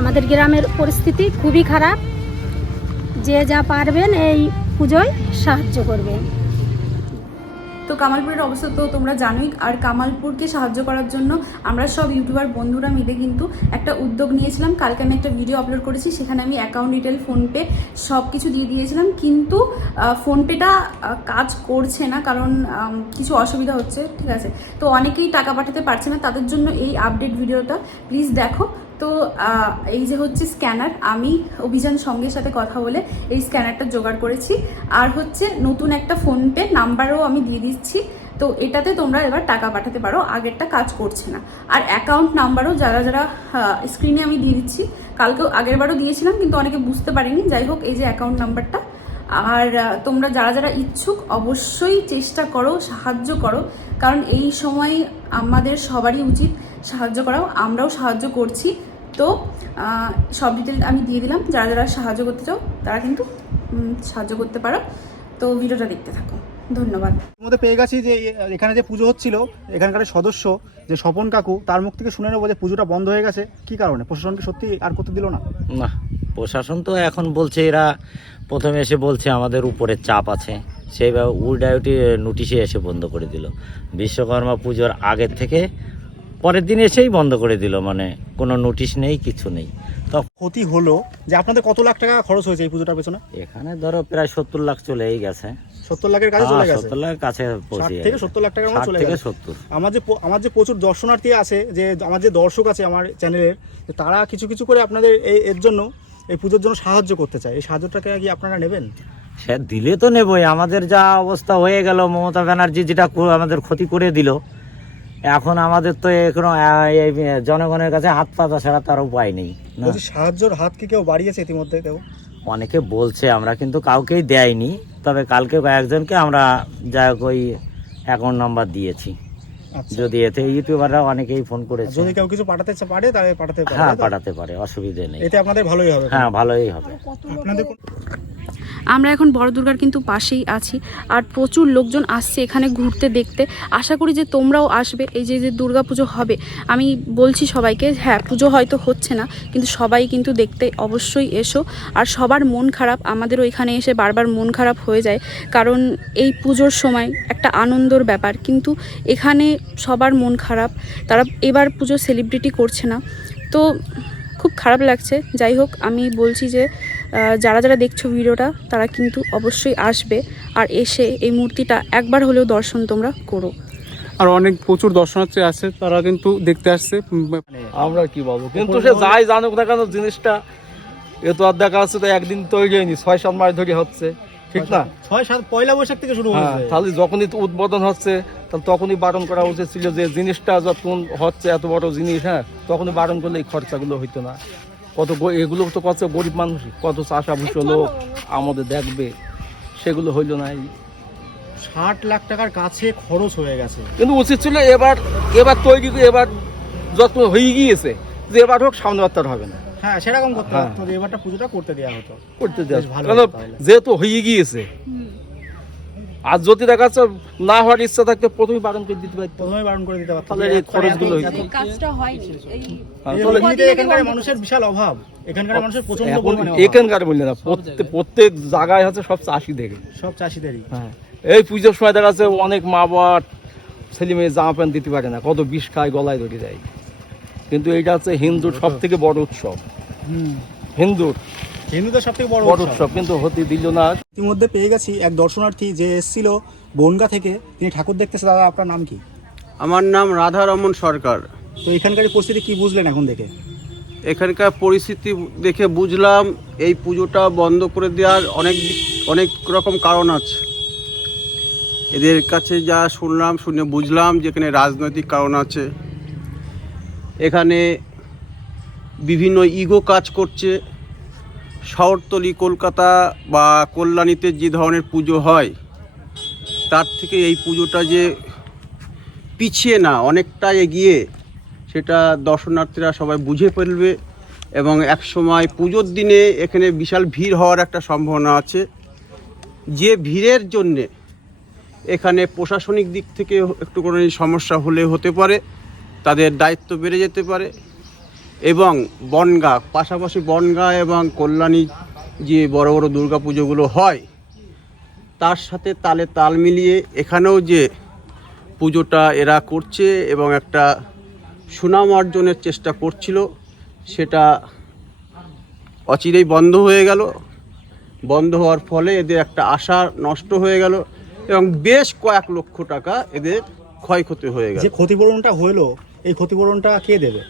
আমাদের গ্রামের পরিস্থিতি খুবই খারাপ। যে যা পারবেন এই পুজোয় সাহায্য করবেন তো কামালপুরের অবস্থা তো তোমরা জানোই, আর কামালপুরকে সাহায্য করার জন্য আমরা সব ইউটিউবার বন্ধুরা মিলে কিন্তু একটা উদ্যোগ নিয়েছিলাম। কালকে আমি একটা ভিডিও আপলোড করেছি, সেখানে আমি অ্যাকাউন্ট ডিটেল ফোনপে সব কিছু দিয়ে দিয়েছিলাম। কিন্তু ফোনপেটা কাজ করছে না, কারণ কিছু অসুবিধা হচ্ছে, ঠিক আছে? তো অনেকেই টাকা পাঠাতে পারছে না, তাদের জন্য এই আপডেট ভিডিওটা প্লিজ দেখো। তো এই যে হচ্ছে স্ক্যানার, আমি অভিযান সঙ্গের সাথে কথা বলে এই স্ক্যানারটা জোগাড় করেছি। আর হচ্ছে নতুন একটা ফোনপে নাম্বারও আমি দিয়ে দিচ্ছি। তো এটাতে তোমরা এবার টাকা পাঠাতে পারো, আগেরটা কাজ করছে না। আর অ্যাকাউন্ট নাম্বারও যারা যারা স্ক্রিনে আমি দিয়ে দিচ্ছি, কালকেও আগেরবারও দিয়েছিলাম, কিন্তু অনেকে বুঝতে পারিনি। যাই হোক, এই যে অ্যাকাউন্ট নাম্বারটা। আর তোমরা যারা যারা ইচ্ছুক, অবশ্যই চেষ্টা করো, সাহায্য করো। কারণ এই সময় আমাদের সবারই উচিত সাহায্য করাও, আমরাও সাহায্য করছি। তো সব ডিটেল আমি দিয়ে দিলাম। যারা যারা সাহায্য করতে চাও তারা কিন্তু সাহায্য করতে পারো। তো ভিডিওটা দেখতে থাকো। ধন্যবাদ। মধ্যে পেয়ে গেছি যে এখানে যে পুজো হচ্ছিল এখানকার সদস্য যে স্বপন কাকু তার মুখ থেকে শুনে নেব যে পুজোটা বন্ধ হয়ে গেছে। কি কারণে? প্রশাসনকে সত্যি আর করতে দিল না? না প্রশাসন তো এখন বলছে এরা প্রথমে এসে বলছে আমাদের উপরে চাপ আছে। সেইভাবে উল্টাউটি নোটিশে এসে বন্ধ করে দিল। বিশ্বকর্মা পুজোর আগের থেকে পরের দিন এসেই বন্ধ করে দিল মানে কোনো নোটিশ নেই কিছু নেই। তো ক্ষতি হলো যে আপনাদের কত লাখ টাকা খরচ হয়েছে এই পুজোটার পেছনে? এখানে ধরো প্রায় সত্তর লাখ চলেই গেছে। সত্তর লাখের কাছে চলে হ্যাঁ, গেছে? সত্তর লাখের কাছে থেকে সত্তর লাখ টাকার মতো চলে গেছে। সত্তর। আমার যে আমার যে প্রচুর দর্শনার্থী আছে যে আমার যে দর্শক আছে আমার চ্যানেলের তারা কিছু কিছু করে আপনাদের এই এর জন্য এই পুজোর জন্য সাহায্য করতে চায়। এই সাহায্যটাকে কি আপনারা নেবেন? সে দিলে তো নেবই। আমাদের যা অবস্থা হয়ে গেল মমতা ব্যানার্জি যেটা আমাদের ক্ষতি করে দিল এখন আমাদের তো এখনও জনগণের কাছে হাত পাতা ছাড়া তার উপায় নেই সাহায্যর হাত কি কেউ বাড়িয়েছে ইতিমধ্যে কেউ? অনেকে বলছে আমরা কিন্তু কাউকেই দেয়নি তবে কালকে কয়েকজনকে আমরা যা হোক ওই অ্যাকাউন্ট নাম্বার দিয়েছি। আচ্ছা। যদি এতে ইউটিউবাররা অনেকেই ফোন করেছে। যদি কেউ কিছু পাঠাতে পারে তাহলে পাঠাতে পারে হ্যাঁ পাঠাতে পারে অসুবিধে নেই। এতে আপনাদের ভালোই হবে। হ্যাঁ ভালোই হবে। আপনাদের কোন- আমরা এখন বড় দুর্গার কিন্তু পাশেই আছি। আর প্রচুর লোকজন আসছে এখানে ঘুরতে দেখতে। আশা করি যে তোমরাও আসবে। এই যে যে দুর্গা পুজো হবে, আমি বলছি সবাইকে হ্যাঁ পুজো হয়তো হচ্ছে না, কিন্তু সবাই কিন্তু দেখতে অবশ্যই এসো। আর সবার মন খারাপ, আমাদেরও এখানে এসে বারবার মন খারাপ হয়ে যায়। কারণ এই পুজোর সময় একটা আনন্দর ব্যাপার, কিন্তু এখানে সবার মন খারাপ, তারা এবার পুজো সেলিব্রিটি করছে না। তো খুব খারাপ লাগছে। যাই হোক, আমি বলছি যে যারা যারা দেখছ ভিডিওটা তারা কিন্তু অবশ্যই আসবে আর এসে এই মূর্তিটা একবার হলেও দর্শন তোমরা করো। আর অনেক প্রচুর দর্শনার্থী আছে তারা কিন্তু দেখতে আসছে। আমরা কি বলব? কিন্তু সে যাই জানুক না কেন জিনিসটা এ তো আর দেখা যাচ্ছে তো একদিন তৈরি হয়নি ছয় সাত মাস ধরে হচ্ছে। ঠিক না? ছয় সাত পয়লা বৈশাখ থেকে শুরু হ্যাঁ হয়েছে। তাহলে যখনই তো উদ্বোধন হচ্ছে তাহলে তখনই বারণ করা উচিত ছিল যে জিনিসটা যখন হচ্ছে এত বড় জিনিস হ্যাঁ তখনই বারণ করলে এই খরচাগুলো হইতো না। কত এগুলো তো কত গরিব মানুষ কত চাষাভুষ লোক আমাদের দেখবে সেগুলো হইল না। ষাট লাখ টাকার কাছে খরচ হয়ে গেছে। কিন্তু উচিত ছিল এবার এবার তৈরি করে এবার যত হয়ে গিয়েছে যে এবার হোক সামনে বার তার হবে না। হ্যাঁ সেরকম করতে হ্যাঁ। হতো এবারটা পুজোটা করতে দেওয়া হতো। করতে দেওয়া ভালো। যেহেতু হয়ে গিয়েছে আর যদি দেখা যাচ্ছে না হওয়ার ইচ্ছা থাকতে প্রথমে বারণ করে দিতে পারতো। প্রথমে বারণ করে দিতে পারতো। তাহলে এই খরচগুলো হইতো। কাজটা হয়নি। এই হ্যাঁ, এখানকার মানুষের বিশাল অভাব। এখানকার মানুষের প্রচণ্ড পরিমাণে এখানকার বললে না প্রত্যেক প্রত্যেক জায়গায় হচ্ছে সব চাষি দেখে সব চাষিদেরই। হ্যাঁ। এই পুজোর সময় দেখা যাচ্ছে অনেক মা বাবা ছেলে মেয়ে জামা প্যান্ট দিতে পারে না কত বিষ খায় গলায় ধরে যায় কিন্তু এইটা হচ্ছে হিন্দুর সব থেকে বড় উৎসব। হিন্দুর। হিন্দুদের সব থেকে বড় বড় উৎসব। কিন্তু হতে দিল না ইতিমধ্যে পেয়ে গেছি এক দর্শনার্থী যে এসেছিল বনগা থেকে তিনি ঠাকুর দেখতেছে দাদা আপনার নাম কি? আমার নাম রাধারমন সরকার। তো এখানকার পরিস্থিতি কি বুঝলেন এখন দেখে? এখানকার পরিস্থিতি দেখে বুঝলাম এই পুজোটা বন্ধ করে দেওয়ার অনেক অনেক রকম কারণ আছে। এদের কাছে যা শুনলাম শুনে বুঝলাম যে এখানে রাজনৈতিক কারণ আছে। এখানে বিভিন্ন ইগো কাজ করছে। শহরতলি, কলকাতা বা কল্যাণীতে যে ধরনের পুজো হয়, তার থেকে এই পুজোটা যে পিছিয়ে না, অনেকটা এগিয়ে, সেটা দর্শনার্থীরা সবাই বুঝে ফেলবে এবং এক সময় পুজোর দিনে এখানে বিশাল ভিড় হওয়ার একটা সম্ভাবনা আছে। যে ভিড়ের জন্যে এখানে প্রশাসনিক দিক থেকে একটু কোনো সমস্যা হলে হতে পারে, তাদের দায়িত্ব বেড়ে যেতে পারে। এবং বনগা, পাশাপাশি বনগা এবং কল্যাণী যে বড় বড় দুর্গা পুজোগুলো হয়, তার সাথে তালে তাল মিলিয়ে এখানেও যে পুজোটা এরা করছে এবং একটা সুনাম অর্জনের চেষ্টা করছিল, সেটা অচিরেই বন্ধ হয়ে গেল। বন্ধ হওয়ার ফলে এদের একটা আশা নষ্ট হয়ে গেল এবং বেশ কয়েক লক্ষ টাকা এদের ক্ষয়ক্ষতি হয়ে গেল। যে ক্ষতিপূরণটা হলো, এই ক্ষতিপূরণটা কে দেবে?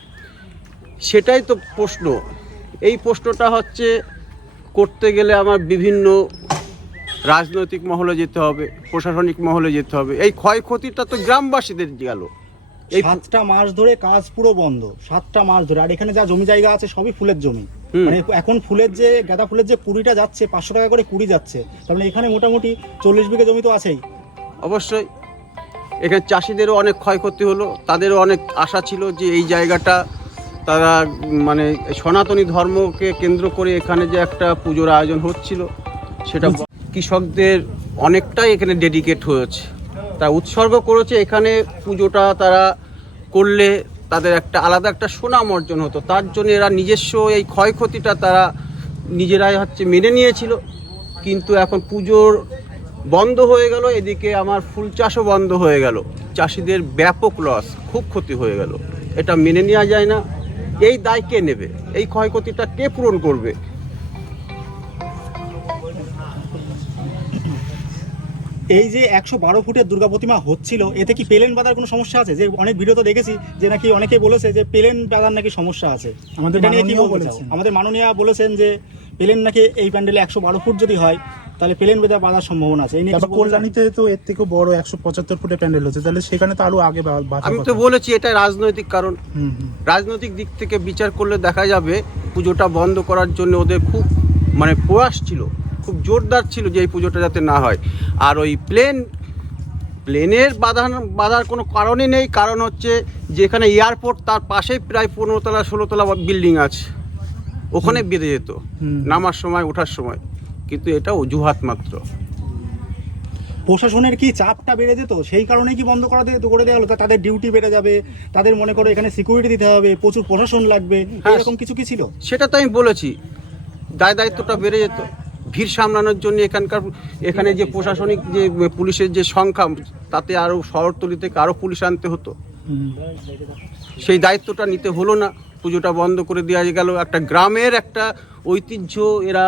সেটাই তো প্রশ্ন। এই প্রশ্নটা হচ্ছে করতে গেলে আমার বিভিন্ন রাজনৈতিক মহলে যেতে হবে প্রশাসনিক মহলে যেতে হবে। এই ক্ষয়ক্ষতিটা তো গ্রামবাসীদের গেল। এই সাতটা মাস ধরে কাজ পুরো বন্ধ সাতটা মাস ধরে। আর এখানে যা জমি জায়গা আছে সবই ফুলের জমি। মানে এখন ফুলের যে গাঁদা ফুলের যে কুড়িটা যাচ্ছে পাঁচশো টাকা করে কুড়ি যাচ্ছে। মানে এখানে মোটামুটি চল্লিশ বিঘা জমি তো আছেই। অবশ্যই। এখানে চাষিদেরও অনেক ক্ষয়ক্ষতি হলো তাদেরও অনেক আশা ছিল যে এই জায়গাটা তারা মানে সনাতনী ধর্মকে কেন্দ্র করে এখানে যে একটা পুজোর আয়োজন হচ্ছিল সেটা কৃষকদের অনেকটাই এখানে ডেডিকেট হয়েছে। তারা উৎসর্গ করেছে এখানে পুজোটা তারা করলে তাদের একটা আলাদা একটা সুনাম অর্জন হতো। তার জন্য এরা নিজস্ব এই ক্ষয়ক্ষতিটা তারা নিজেরাই হচ্ছে মেনে নিয়েছিল। কিন্তু এখন পুজোর বন্ধ হয়ে গেল এদিকে আমার ফুল চাষও বন্ধ হয়ে গেল। চাষিদের ব্যাপক লস খুব ক্ষতি হয়ে গেল। এটা মেনে নেওয়া যায় না। এই দায় কে নেবে? এই ক্ষয়ক্ষতিটা কে পূরণ করবে? এই যে একশো বারো ফুটের দুর্গা প্রতিমা হচ্ছিল এতে কি পেলেন বাঁধার কোনো সমস্যা আছে? যে অনেক ভিডিও তো দেখেছি যে নাকি অনেকে বলেছে যে পেলেন বাঁধার নাকি সমস্যা আছে। আমাদের নিয়ে কি বলতে আমাদের মাননীয়া বলেছেন যে পেলেন নাকি এই প্যান্ডেলে একশো বারো ফুট যদি হয় তাহলে প্লেন বেঁধে বাঁধার সম্ভাবনা আছে। তারপর? কল্যাণীতে তো এর থেকেও বড় একশো পঁচাত্তর ফুটের প্যান্ডেল হচ্ছে তাহলে সেখানে তো আরও আগে আমি তো বলেছি এটা রাজনৈতিক কারণ। রাজনৈতিক দিক থেকে বিচার করলে দেখা যাবে পুজোটা বন্ধ করার জন্য ওদের খুব মানে প্রয়াস ছিল খুব জোরদার ছিল যে এই পুজোটা যাতে না হয়। আর ওই প্লেন প্লেনের বাধা বাধার কোনো কারণই নেই কারণ হচ্ছে যেখানে এয়ারপোর্ট তার পাশেই প্রায় পনেরো তলা ষোলো তলা বিল্ডিং আছে। ওখানে বেঁধে যেত হুম। নামার সময় ওঠার সময়। কিন্তু এটা অজুহাত মাত্র। প্রশাসনের কি চাপটা বেড়ে যেত? সেই কারণে কি বন্ধ করা করে দেওয়া হলো? তাদের ডিউটি বেড়ে যাবে তাদের মনে করো এখানে সিকিউরিটি দিতে হবে প্রচুর প্রশাসন লাগবে হ্যাঁ। এরকম কিছু কি ছিল? সেটা তো আমি বলেছি। দায় দায়িত্বটা বেড়ে যেত। ভিড় সামলানোর জন্য এখানকার এখানে যে প্রশাসনিক যে পুলিশের যে সংখ্যা তাতে আরও শহরতলি থেকে আরও পুলিশ আনতে হতো। সেই দায়িত্বটা নিতে হলো না। পুজোটা বন্ধ করে দেওয়া গেল। একটা গ্রামের একটা ঐতিহ্য এরা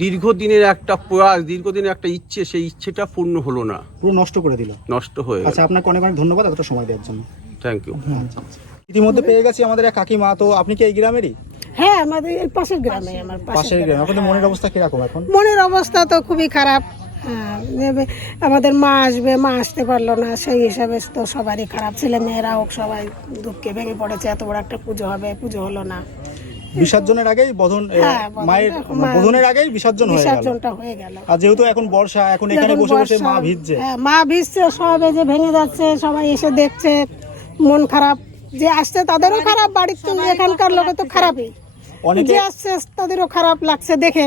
দীর্ঘদিনের একটা প্রয়াস দীর্ঘদিনের একটা ইচ্ছে সেই ইচ্ছেটা পূর্ণ হলো না। পুরো নষ্ট করে দিল। নষ্ট হয়ে আচ্ছা আপনাকে অনেক অনেক ধন্যবাদ এতটা সময় দেওয়ার জন্য। থ্যাংক ইউ ইতিমধ্যে পেয়ে গেছি আমাদের এক কাকিমা তো আপনি কি এই গ্রামেরই? হ্যাঁ আমাদের এই পাশের গ্রামে আমার পাশের গ্রামে। আপনাদের মনের অবস্থা কীরকম এখন? মনের অবস্থা তো খুবই খারাপ। হ্যাঁ, আমাদের মা আসবে মা আসতে পারল না। সেই হিসাবে তো সবারই খারাপ। ছেলে মেয়েরা হোক সবাই দুঃখে ভেঙে পড়েছে। এত বড় একটা পুজো হবে পুজো হলো না। বিসর্জনের আগেই বধন হ্যাঁ, বধন- মায়ের মা- বধনের আগেই বিসর্জন হয়ে গেল। হয়ে গেল। আর যেহেতু এখন বর্ষা এখন এখানে বসে বসে মা ভিজছে। হ্যাঁ, মা ভিজছে সব এই যে ভেঙে যাচ্ছে সবাই এসে দেখছে মন খারাপ। যে আসছে তাদেরও খারাপ বাড়ির তো এখানকার লোকে তো খারাপই। অনেকে আসছে তাদেরও খারাপ লাগছে দেখে।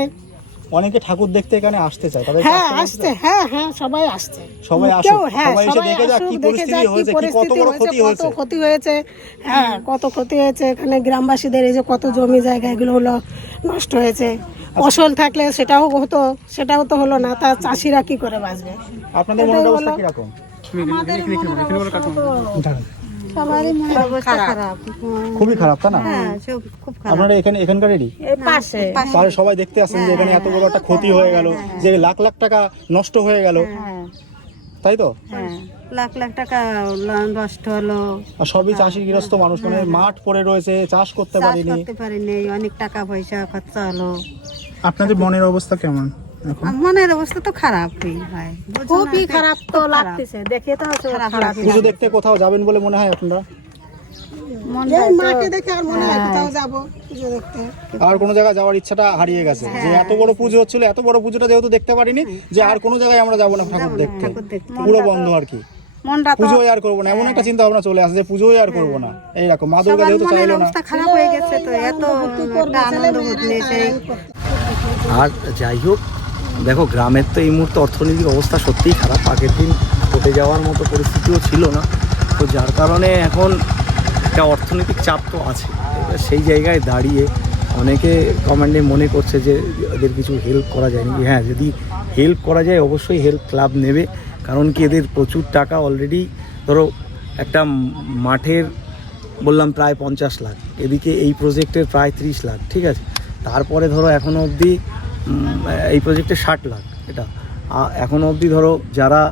অনেকে ঠাকুর দেখতে এখানে আসতে চায়। তাদের হ্যাঁ আসতে হ্যাঁ হ্যাঁ সবাই আসছে। সবাই আসুক, হ্যাঁ সবাই এসে দেখে যাক কি পরিস্থিতি হয়েছে, কি কত বড় হয়েছে, ক্ষতি কত হয়েছে। ক্ষতি হয়েছে। হ্যাঁ কত ক্ষতি হয়েছে এখানে গ্রামবাসীদের এই যে কত জমি জায়গা এগুলো হলো নষ্ট হয়েছে। ফসল থাকলে সেটাও হতো সেটাও তো হলো না তা চাষিরা কি করে বাঁচবে? আপনাদের মনের অবস্থা হলো- কীরকম সবারই মনে অবস্থা খারাপ। খুবই খারাপ তাই না? হ্যাঁ, খুব আপনারা এখানে এখানকারেরই পাশে। সবাই দেখতে আসেন যে এখানে এত বড় একটা ক্ষতি হয়ে গেল যে লাখ লাখ টাকা নষ্ট হয়ে গেল। তাই তো? হ্যাঁ লাখ লাখ টাকা নষ্ট হলো। আর সবই চাষি গৃহস্থ মানুষ মানে মাঠ পড়ে রয়েছে চাষ করতে চাষ পারিনি। করতে পারিনি অনেক টাকা পয়সা খরচা হলো। আপনাদের মনের অবস্থা কেমন? মনের অবস্থা তো খারাপই হয়। খুবই খারাপ তো লাগতেছে দেখে তো খারাপ পুজো দেখতে কোথাও যাবেন বলে মনে হয় আপনারা? আর মনে হয় কোথাও যাব পুজো দেখতে। আর কোনো জায়গায় যাওয়ার ইচ্ছাটা হারিয়ে গেছে। যে এত বড় পুজো হচ্ছিল এত বড় পুজোটা যেহেতু দেখতে পারিনি যে আর কোনো জায়গায় আমরা যাব না ঠাকুর দেখতে। পুরো বন্ধ আর কি। পুজোই আর করব না। এমন একটা চিন্তা ভাবনা চলে আসে যে পুজোই আর করব না। এইরকম মা দুর্গা যেহেতু চাইলো না। খারাপ হয়ে গেছে তো এত আনন্দ আর যাই হোক দেখো, গ্রামের তো এই মুহূর্তে অর্থনৈতিক অবস্থা সত্যিই খারাপ। আগের দিন ঘটে যাওয়ার মতো পরিস্থিতিও ছিল না। তো যার কারণে এখন একটা অর্থনৈতিক চাপ তো আছে। সেই জায়গায় দাঁড়িয়ে অনেকে কমেন্টে মনে করছে যে, এদের কিছু হেল্প করা যায় নাকি হ্যাঁ যদি হেল্প করা যায়, অবশ্যই হেল্প ক্লাব নেবে। কারণ কি, এদের প্রচুর টাকা অলরেডি ধরো, একটা মাঠের বললাম প্রায় পঞ্চাশ লাখ। এদিকে এই প্রজেক্টের প্রায় ত্রিশ লাখ, ঠিক আছে? তারপরে ধরো এখনও অবধি এই প্রজেক্টে ষাট লাখ, এটা। এখনও অবধি ধরো যারা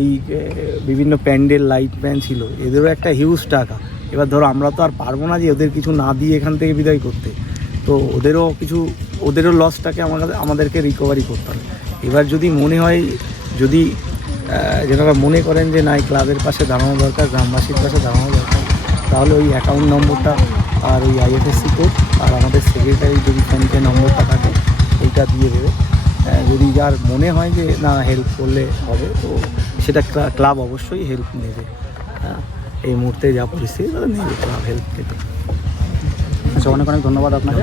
এই বিভিন্ন প্যান্ডেল, লাইট ম্যান ছিল, এদেরও একটা হিউজ টাকা। এবার ধরো আমরা তো আর পারব না যে ওদের কিছু না দিয়ে এখান থেকে বিদায় করতে। তো ওদেরও কিছু, ওদেরও লসটাকে আমাদের, আমাদেরকে রিকভারি করতে হবে। এবার যদি মনে হয়, যদি যেনারা মনে করেন যে না, এই ক্লাবের পাশে দাঁড়ানো দরকার, গ্রামবাসীর পাশে দাঁড়ানো দরকার, তাহলে ওই অ্যাকাউন্ট নম্বরটা আর ওই আইএফএসসি কোড আর আমাদের সেক্রেটারি যদি ফোনপে নম্বরটা থাকে এইটা দিয়ে দেবে। যদি যার মনে হয় যে না হেল্প করলে হবে তো সেটা ক্লা- ক্লাব অবশ্যই হেল্প নেবে। হ্যাঁ, এই মুহূর্তে যা পরিস্থিতি তাহলে নেবে ক্লাব হেল্প নেবে আচ্ছা অনেক অনেক ধন্যবাদ আপনাকে।